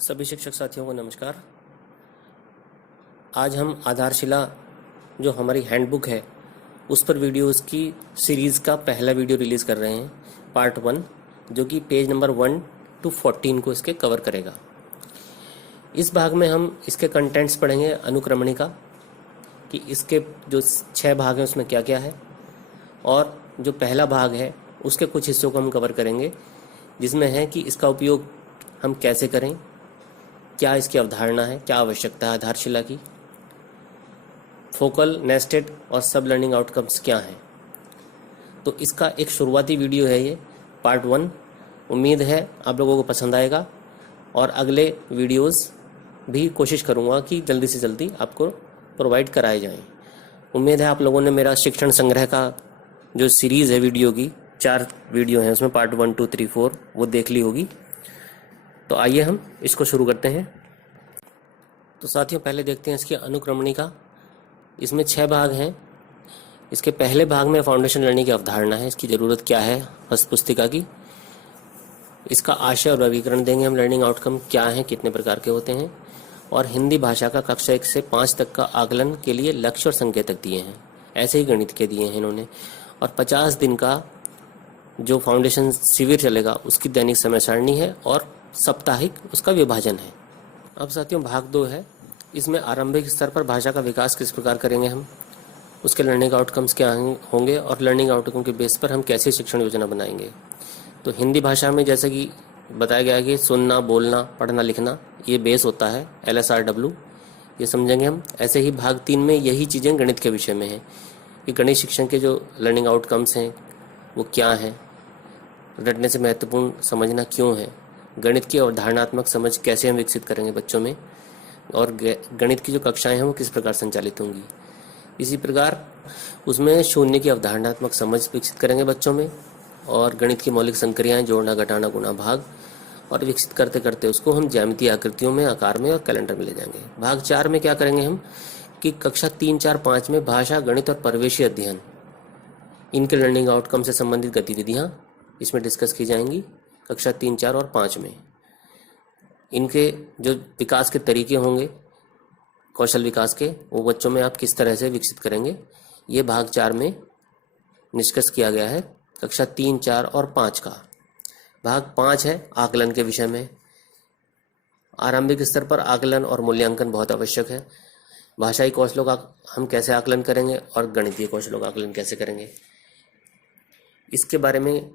सभी शिक्षक साथियों को नमस्कार। आज हम आधारशिला जो हमारी हैंडबुक है उस पर वीडियोस की सीरीज़ का पहला वीडियो रिलीज़ कर रहे हैं, पार्ट 1, जो कि पेज नंबर 1 to 14 को इसके कवर करेगा। इस भाग में हम इसके कंटेंट्स पढ़ेंगे अनुक्रमणिका कि इसके जो 6 भाग हैं उसमें क्या क्या है, और जो पहला भाग है उसके कुछ हिस्सों को हम कवर करेंगे, जिसमें है कि इसका उपयोग हम कैसे करें, क्या इसकी अवधारणा है, क्या आवश्यकता है आधारशिला की, फोकल, नेस्टेड और सब लर्निंग आउटकम्स क्या हैं। तो इसका एक शुरुआती वीडियो है ये, पार्ट 1। उम्मीद है आप लोगों को पसंद आएगा और अगले वीडियोस भी कोशिश करूँगा कि जल्दी से जल्दी आपको प्रोवाइड कराए जाएं। उम्मीद है आप लोगों ने मेरा शिक्षण संग्रह का जो सीरीज़ है वीडियो की, 4 वीडियो हैं उसमें, पार्ट 1, 2, 3, 4, वो देख ली होगी। तो आइए हम इसको शुरू करते हैं। तो साथियों पहले देखते हैं इसकी अनुक्रमणिका। इसमें 6 भाग हैं। इसके पहले भाग में फाउंडेशन लर्निंग की अवधारणा है, इसकी ज़रूरत क्या है हस्तपुस्तिका की। इसका आशय और वर्गीकरण देंगे हम, लर्निंग आउटकम क्या हैं, कितने प्रकार के होते हैं, और हिंदी भाषा का कक्षा 1 से 5 तक का आकलन के लिए लक्ष्य और संकेतक दिए हैं। ऐसे ही गणित के दिए हैं इन्होंने। और 50 दिन का जो फाउंडेशन शिविर चलेगा उसकी दैनिक समय सारणी है और साप्ताहिक उसका विभाजन है। अब साथियों भाग 2 है। इसमें आरंभिक स्तर पर भाषा का विकास किस प्रकार करेंगे हम, उसके लर्निंग आउटकम्स क्या होंगे और लर्निंग आउटकम के बेस पर हम कैसे शिक्षण योजना बनाएंगे। तो हिंदी भाषा में जैसे कि बताया गया है कि सुनना, बोलना, पढ़ना, लिखना, ये बेस होता है, LSRW, ये समझेंगे हम। ऐसे ही भाग 3 में यही चीज़ें गणित के विषय में हैं कि गणित शिक्षण के जो लर्निंग आउटकम्स हैं वो क्या हैं, रटने से महत्वपूर्ण समझना क्यों है, गणित की अवधारणात्मक समझ कैसे हम विकसित करेंगे बच्चों में, और गणित की जो कक्षाएं हैं वो किस प्रकार संचालित होंगी। इसी प्रकार उसमें शून्य की अवधारणात्मक समझ विकसित करेंगे बच्चों में, और गणित की मौलिक संक्रियाएं, जोड़ना, घटाना, गुणा, भाग, और विकसित करते करते उसको हम ज्यामितीय आकृतियों में, आकार में और कैलेंडर में ले जाएंगे। भाग 4 में क्या करेंगे हम कि कक्षा 3, 4, 5 में भाषा, गणित और परिवेशीय अध्ययन, इनके लर्निंग आउटकम से संबंधित गतिविधियाँ इसमें डिस्कस की जाएंगी। कक्षा 3, 4 और 5 में इनके जो विकास के तरीके होंगे, कौशल विकास के, वो बच्चों में आप किस तरह से विकसित करेंगे, ये भाग 4 में निष्कर्ष किया गया है कक्षा 3, 4 और 5 का। भाग 5 है आकलन के विषय में। आरंभिक स्तर पर आकलन और मूल्यांकन बहुत आवश्यक है। भाषाई कौशलों का हम कैसे आकलन करेंगे और गणितीय कौशलों का आकलन कैसे करेंगे, इसके बारे में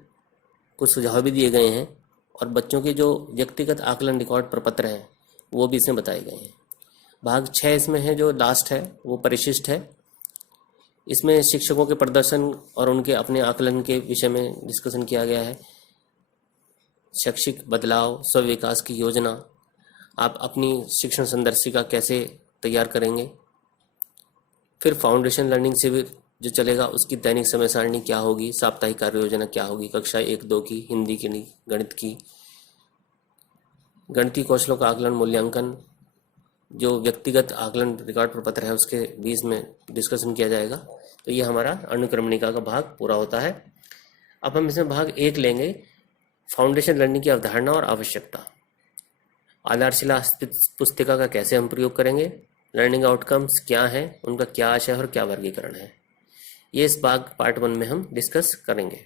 कुछ सुझाव भी दिए गए हैं, और बच्चों के जो व्यक्तिगत आकलन रिकॉर्ड प्रपत्र हैं वो भी इसमें बताए गए हैं। भाग 6 इसमें है, जो लास्ट है, वो परिशिष्ट है। इसमें शिक्षकों के प्रदर्शन और उनके अपने आकलन के विषय में डिस्कशन किया गया है। शैक्षिक बदलाव, स्व विकास की योजना, आप अपनी शिक्षण संदर्शिका कैसे तैयार करेंगे। फिर फाउंडेशन लर्निंग शिविर जो चलेगा उसकी दैनिक समय सारणी क्या होगी, साप्ताहिक कार्य योजना क्या होगी, कक्षा 1, 2 की, हिंदी की, गणित की, गणितीय कौशलों का आकलन, मूल्यांकन, जो व्यक्तिगत आकलन रिकॉर्ड प्रपत्र है उसके बीच में डिस्कशन किया जाएगा। तो ये हमारा अनुक्रमणिका का भाग पूरा होता है। अब हम इसमें भाग 1 लेंगे, फाउंडेशन लर्निंग की अवधारणा और आवश्यकता। आधारशिला पुस्तिका का कैसे हम प्रयोग करेंगे, लर्निंग आउटकम्स क्या हैं, उनका क्या आशय और क्या वर्गीकरण है, ये इस भाग पार्ट 1 में हम डिस्कस करेंगे।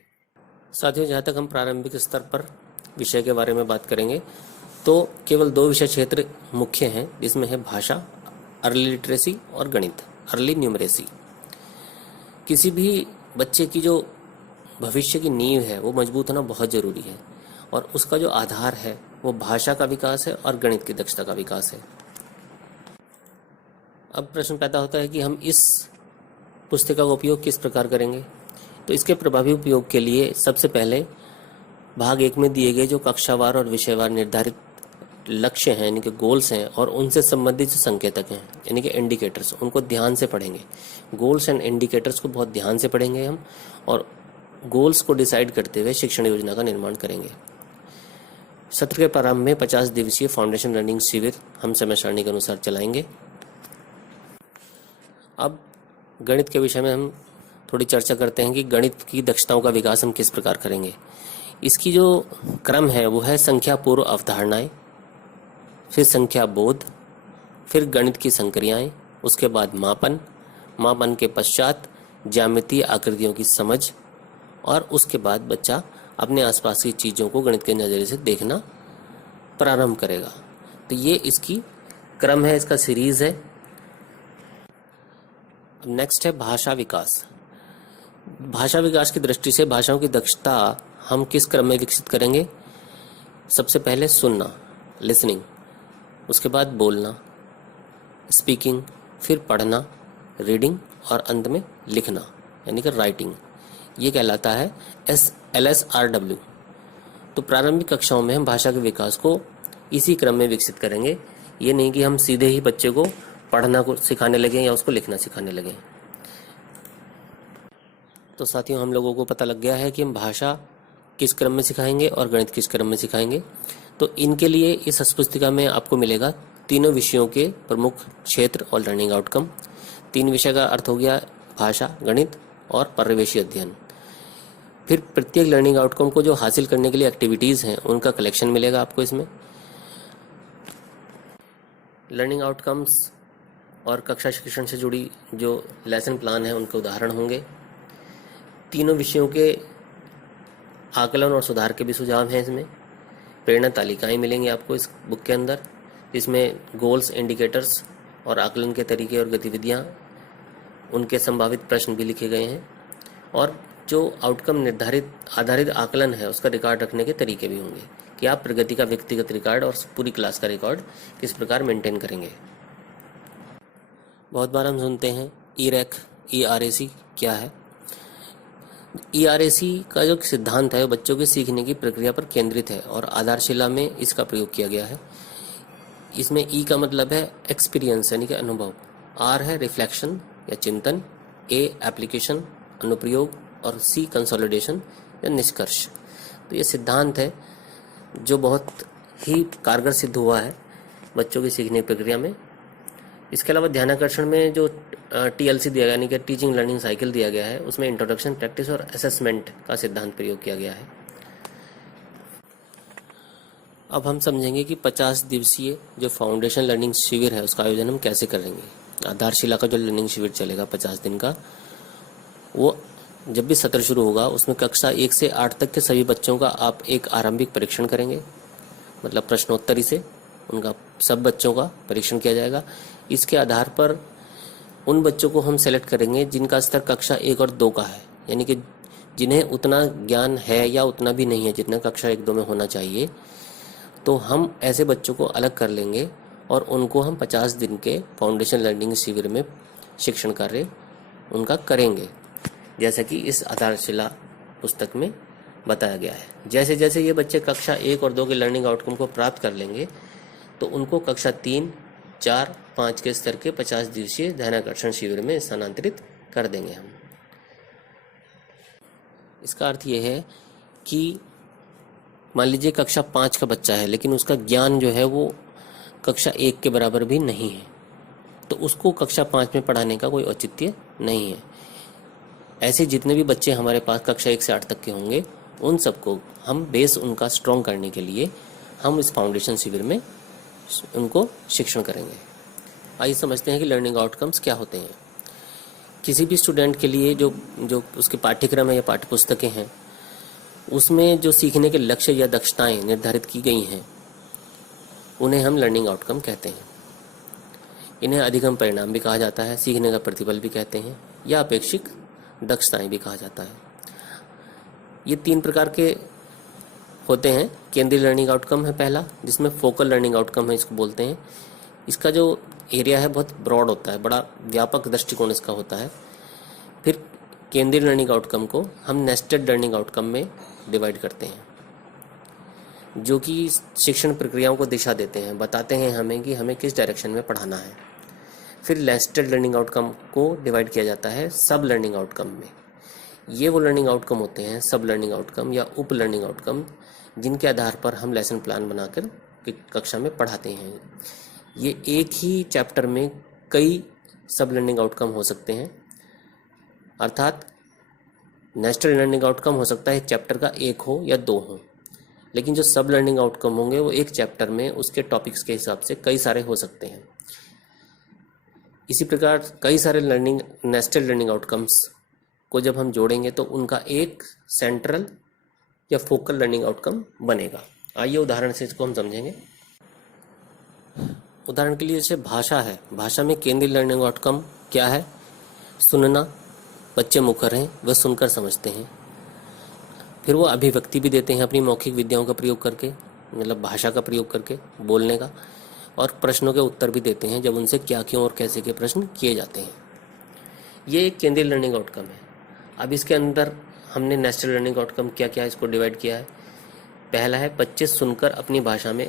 साथियों जहाँ तक हम प्रारंभिक स्तर पर विषय के बारे में बात करेंगे तो केवल 2 विषय क्षेत्र मुख्य हैं, जिसमें है भाषा, अर्ली लिटरेसी, और गणित, अर्ली न्यूमरेसी। किसी भी बच्चे की जो भविष्य की नींव है वो मजबूत होना बहुत ज़रूरी है, और उसका जो आधार है वो भाषा का विकास है और गणित की दक्षता का विकास है। अब प्रश्न पैदा होता है कि हम इस पुस्तिका का उपयोग किस प्रकार करेंगे। तो इसके प्रभावी उपयोग के लिए सबसे पहले भाग 1 में दिए गए जो कक्षावार और विषयवार निर्धारित लक्ष्य हैं, यानी कि गोल्स हैं, और उनसे संबंधित जो संकेतक हैं, यानी कि इंडिकेटर्स, उनको ध्यान से पढ़ेंगे। गोल्स एंड इंडिकेटर्स को बहुत ध्यान से पढ़ेंगे हम, और गोल्स को डिसाइड करते हुए शिक्षण योजना का निर्माण करेंगे। सत्र के प्रारंभ में 50 दिवसीय फाउंडेशन लर्निंग शिविर हम समय सारणी के अनुसार चलाएंगे। अब गणित के विषय में हम थोड़ी चर्चा करते हैं कि गणित की दक्षताओं का विकास हम किस प्रकार करेंगे। इसकी जो क्रम है वो है संख्या पूर्व अवधारणाएं, फिर संख्या बोध, फिर गणित की संक्रियाएं, उसके बाद मापन, मापन के पश्चात ज्यामितीय आकृतियों की समझ, और उसके बाद बच्चा अपने आसपास की चीज़ों को गणित के नज़रिए से देखना प्रारंभ करेगा। तो ये इसकी क्रम है, इसका सीरीज है। नेक्स्ट है भाषा विकास। भाषा विकास की दृष्टि से भाषाओं की दक्षता हम किस क्रम में विकसित करेंगे? सबसे पहले सुनना, लिसनिंग, उसके बाद बोलना, स्पीकिंग, फिर पढ़ना, रीडिंग, और अंत में लिखना यानी कि राइटिंग। ये कहलाता है LSRW। तो प्रारंभिक कक्षाओं में हम भाषा के विकास को इसी क्रम में विकसित करेंगे। ये नहीं कि हम सीधे ही बच्चे को पढ़ना को सिखाने लगें या उसको लिखना सिखाने लगें। तो साथियों, हम लोगों को पता लग गया है कि हम भाषा किस क्रम में सिखाएंगे और गणित किस क्रम में सिखाएंगे। तो इनके लिए इस पुस्तिका में आपको मिलेगा तीनों विषयों के प्रमुख क्षेत्र और लर्निंग आउटकम। 3 विषय का अर्थ हो गया भाषा, गणित और पर्यवेक्षी अध्ययन। फिर प्रत्येक लर्निंग आउटकम को जो हासिल करने के लिए एक्टिविटीज़ हैं उनका कलेक्शन मिलेगा आपको इसमें। लर्निंग आउटकम्स और कक्षा शिक्षण से जुड़ी जो लेसन प्लान है उनके उदाहरण होंगे। तीनों विषयों के आकलन और सुधार के भी सुझाव हैं इसमें। प्रेरणा तालिकाएं मिलेंगी आपको इस बुक के अंदर, जिसमें गोल्स, इंडिकेटर्स और आकलन के तरीके और गतिविधियां, उनके संभावित प्रश्न भी लिखे गए हैं, और जो आउटकम निर्धारित आधारित आकलन है उसका रिकॉर्ड रखने के तरीके भी होंगे कि आप प्रगति का व्यक्तिगत रिकॉर्ड और पूरी क्लास का रिकॉर्ड किस प्रकार मेंटेन करेंगे। बहुत बार हम सुनते हैं ERAC, ERAC क्या है? ERAC का जो सिद्धांत है वो बच्चों के सीखने की प्रक्रिया पर केंद्रित है और आधारशिला में इसका प्रयोग किया गया है। इसमें E का मतलब है एक्सपीरियंस यानी कि अनुभव, R है रिफ्लेक्शन या चिंतन, A एप्लीकेशन अनुप्रयोग, और C कंसोलिडेशन या निष्कर्ष। तो ये सिद्धांत है जो बहुत ही कारगर सिद्ध हुआ है बच्चों की सीखने की प्रक्रिया में। इसके अलावा ध्यानाकर्षण में जो TLC दिया गया यानी कि टीचिंग लर्निंग साइकिल दिया गया है, उसमें इंट्रोडक्शन, प्रैक्टिस और असेसमेंट का सिद्धांत प्रयोग किया गया है। अब हम समझेंगे कि 50 दिवसीय जो फाउंडेशन लर्निंग शिविर है उसका आयोजन हम कैसे करेंगे। आधारशिला का जो लर्निंग शिविर चलेगा 50 दिन का, वो जब भी सत्र शुरू होगा उसमें कक्षा 1 से 8 तक के सभी बच्चों का आप एक आरंभिक परीक्षण करेंगे, मतलब प्रश्नोत्तरी से उनका सब बच्चों का परीक्षण किया जाएगा। इसके आधार पर उन बच्चों को हम सेलेक्ट करेंगे जिनका स्तर कक्षा 1 और 2 का है, यानी कि जिन्हें उतना ज्ञान है या उतना भी नहीं है जितना कक्षा 1-2 में होना चाहिए। तो हम ऐसे बच्चों को अलग कर लेंगे और उनको हम 50 दिन के फाउंडेशन लर्निंग शिविर में शिक्षण कार्य उनका करेंगे, जैसा कि इस आधारशिला पुस्तक में बताया गया है। जैसे जैसे ये बच्चे कक्षा 1 और 2 के लर्निंग आउटकम को प्राप्त कर लेंगे तो उनको कक्षा 3, 4, 5 के स्तर के 50 दिवसीय ध्यानाकर्षण शिविर में स्थानांतरित कर देंगे हम। इसका अर्थ ये है कि मान लीजिए कक्षा 5 का बच्चा है लेकिन उसका ज्ञान जो है वो कक्षा 1 के बराबर भी नहीं है, तो उसको कक्षा 5 में पढ़ाने का कोई औचित्य नहीं है। ऐसे जितने भी बच्चे हमारे पास कक्षा 1 से 8 तक के होंगे उन सबको हम बेस उनका स्ट्रॉन्ग करने के लिए हम इस फाउंडेशन शिविर में उनको शिक्षण करेंगे। आइए समझते हैं कि लर्निंग आउटकम्स क्या होते हैं। किसी भी स्टूडेंट के लिए जो जो उसके पाठ्यक्रम है या पाठ्यपुस्तकें हैं उसमें जो सीखने के लक्ष्य या दक्षताएं निर्धारित की गई हैं उन्हें हम लर्निंग आउटकम कहते हैं। इन्हें अधिगम परिणाम भी कहा जाता है, सीखने का प्रतिफल भी कहते हैं, या अपेक्षित दक्षताएं भी कहा जाता है। ये 3 प्रकार के होते हैं। केंद्रीय लर्निंग आउटकम है पहला, जिसमें फोकल लर्निंग आउटकम है इसको बोलते हैं। इसका जो एरिया है बहुत ब्रॉड होता है, बड़ा व्यापक दृष्टिकोण इसका होता है। फिर केंद्रीय लर्निंग आउटकम को हम नेस्टेड लर्निंग आउटकम में डिवाइड करते हैं, जो कि शिक्षण प्रक्रियाओं को दिशा देते हैं, बताते हैं हमें कि हमें किस डायरेक्शन में पढ़ाना है। फिर नेस्टेड लर्निंग आउटकम को डिवाइड किया जाता है सब लर्निंग आउटकम में। ये वो लर्निंग आउटकम होते हैं, सब लर्निंग आउटकम या उप लर्निंग आउटकम, जिनके आधार पर हम लेसन प्लान बनाकर कक्षा में पढ़ाते हैं। ये एक ही चैप्टर में कई सब लर्निंग आउटकम हो सकते हैं, अर्थात नेस्टेड लर्निंग आउटकम हो सकता है चैप्टर का 1 हो या 2 हो। लेकिन जो सब लर्निंग आउटकम होंगे वो एक चैप्टर में उसके टॉपिक्स के हिसाब से कई सारे हो सकते हैं। इसी प्रकार कई सारे नेस्टेड लर्निंग आउटकम्स को जब हम जोड़ेंगे तो उनका एक सेंट्रल या फोकल लर्निंग आउटकम बनेगा। आइए उदाहरण से इसको हम समझेंगे। उदाहरण के लिए जैसे भाषा है, भाषा में केंद्रीय लर्निंग आउटकम क्या है? सुनना। बच्चे मुखर हैं, वह सुनकर समझते हैं। फिर वो अभिव्यक्ति भी देते हैं अपनी मौखिक विद्याओं का प्रयोग करके, मतलब भाषा का प्रयोग करके बोलने का, और प्रश्नों के उत्तर भी देते हैं जब उनसे क्या, क्यों और कैसे के प्रश्न किए जाते हैं। ये एक केंद्रीय लर्निंग आउटकम है। अब इसके अंदर हमने नेस्टेड लर्निंग आउटकम क्या क्या इसको डिवाइड किया है। पहला है बच्चे सुनकर अपनी भाषा में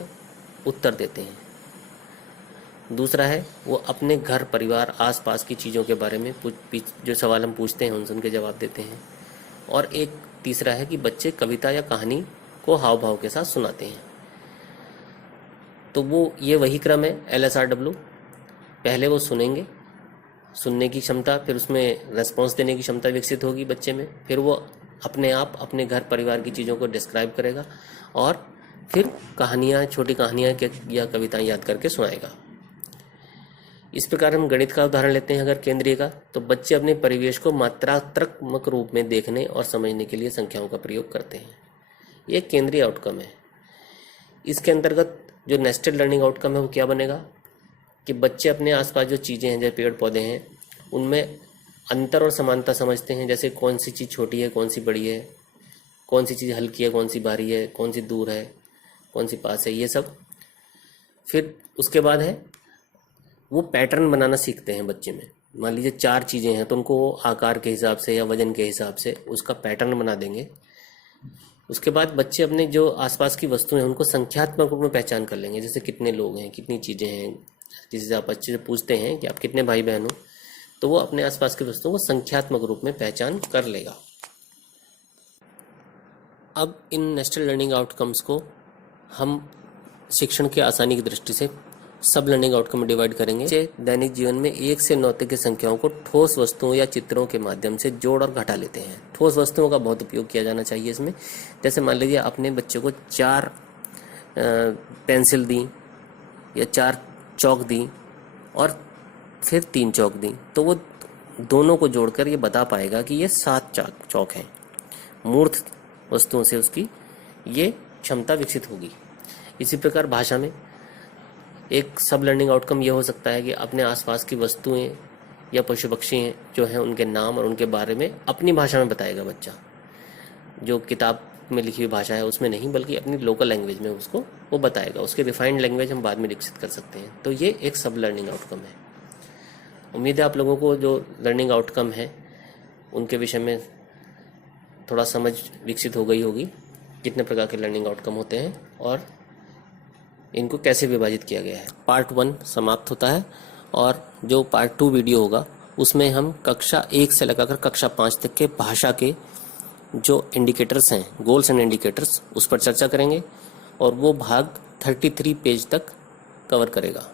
उत्तर देते हैं। दूसरा है वो अपने घर, परिवार, आसपास की चीज़ों के बारे में जो सवाल हम पूछते हैं उनके जवाब देते हैं। और एक तीसरा है कि बच्चे कविता या कहानी को हाव भाव के साथ सुनाते हैं। तो वो ये वही क्रम है LSRW। पहले वो सुनेंगे, सुनने की क्षमता, फिर उसमें रेस्पॉन्स देने की क्षमता विकसित होगी बच्चे में। फिर वो अपने आप अपने घर परिवार की चीज़ों को डिस्क्राइब करेगा और फिर कहानियाँ, छोटी कहानियाँ या कविताएं याद करके सुनाएगा। इस प्रकार हम गणित का उदाहरण लेते हैं अगर केंद्रीय का, तो बच्चे अपने परिवेश को मात्रात्मक रूप में देखने और समझने के लिए संख्याओं का प्रयोग करते हैं। ये एक केंद्रीय आउटकम है। इसके अंतर्गत जो नेस्टेड लर्निंग आउटकम है वो क्या बनेगा कि बच्चे अपने आसपास जो चीज़ें हैं, जैसे पेड़ पौधे हैं, उनमें अंतर और समानता समझते हैं। जैसे कौन सी चीज़ छोटी है, कौन सी बड़ी है, कौन सी चीज़ हल्की है, कौन सी भारी है, कौन सी दूर है, कौन सी पास है, ये सब। फिर उसके बाद है वो पैटर्न बनाना सीखते हैं बच्चे में। मान लीजिए 4 चीज़ें हैं तो उनको वो आकार के हिसाब से या वजन के हिसाब से उसका पैटर्न बना देंगे। उसके बाद बच्चे अपने जो आसपास की वस्तुएं हैं उनको संख्यात्मक रूप में पहचान कर लेंगे। जैसे कितने लोग हैं, कितनी चीज़ें हैं। जिससे आप बच्चे से पूछते हैं कि आप कितने भाई बहन हो, तो वो अपने आसपास की वस्तुओं को संख्यात्मक रूप में पहचान कर लेगा। अब इन नेस्टेड लर्निंग आउटकम्स को हम शिक्षण की आसानी की दृष्टि से सब लर्निंग आउटकम में डिवाइड करेंगे। दैनिक जीवन में 1 से 9 तक की संख्याओं को ठोस वस्तुओं या चित्रों के माध्यम से जोड़ और घटा लेते हैं। ठोस वस्तुओं का बहुत उपयोग किया जाना चाहिए इसमें। जैसे मान लीजिए अपने बच्चे को 4 पेंसिल दी या 4 चौक दी और फिर 3 चौक दी, तो वो दोनों को जोड़कर ये बता पाएगा कि ये 7 चौक हैं। मूर्त वस्तुओं से उसकी ये क्षमता विकसित होगी। इसी प्रकार भाषा में एक सब लर्निंग आउटकम ये हो सकता है कि अपने आसपास की वस्तुएं या पशु पक्षी जो हैं उनके नाम और उनके बारे में अपनी भाषा में बताएगा बच्चा। जो किताब में लिखी हुई भाषा है उसमें नहीं, बल्कि अपनी लोकल लैंग्वेज में उसको वो बताएगा। उसकी रिफाइंड लैंग्वेज हम बाद में विकसित कर सकते हैं। तो ये एक सब लर्निंग आउटकम है। उम्मीद है आप लोगों को जो लर्निंग आउटकम है उनके विषय में थोड़ा समझ विकसित हो गई होगी, कितने प्रकार के लर्निंग आउटकम होते हैं और इनको कैसे विभाजित किया गया है। पार्ट 1 समाप्त होता है और जो पार्ट 2 वीडियो होगा उसमें हम कक्षा 1 से लगाकर कक्षा 5 तक के भाषा के जो इंडिकेटर्स हैं, गोल्स एंड इंडिकेटर्स, उस पर चर्चा करेंगे और वो भाग 33 पेज तक कवर करेगा।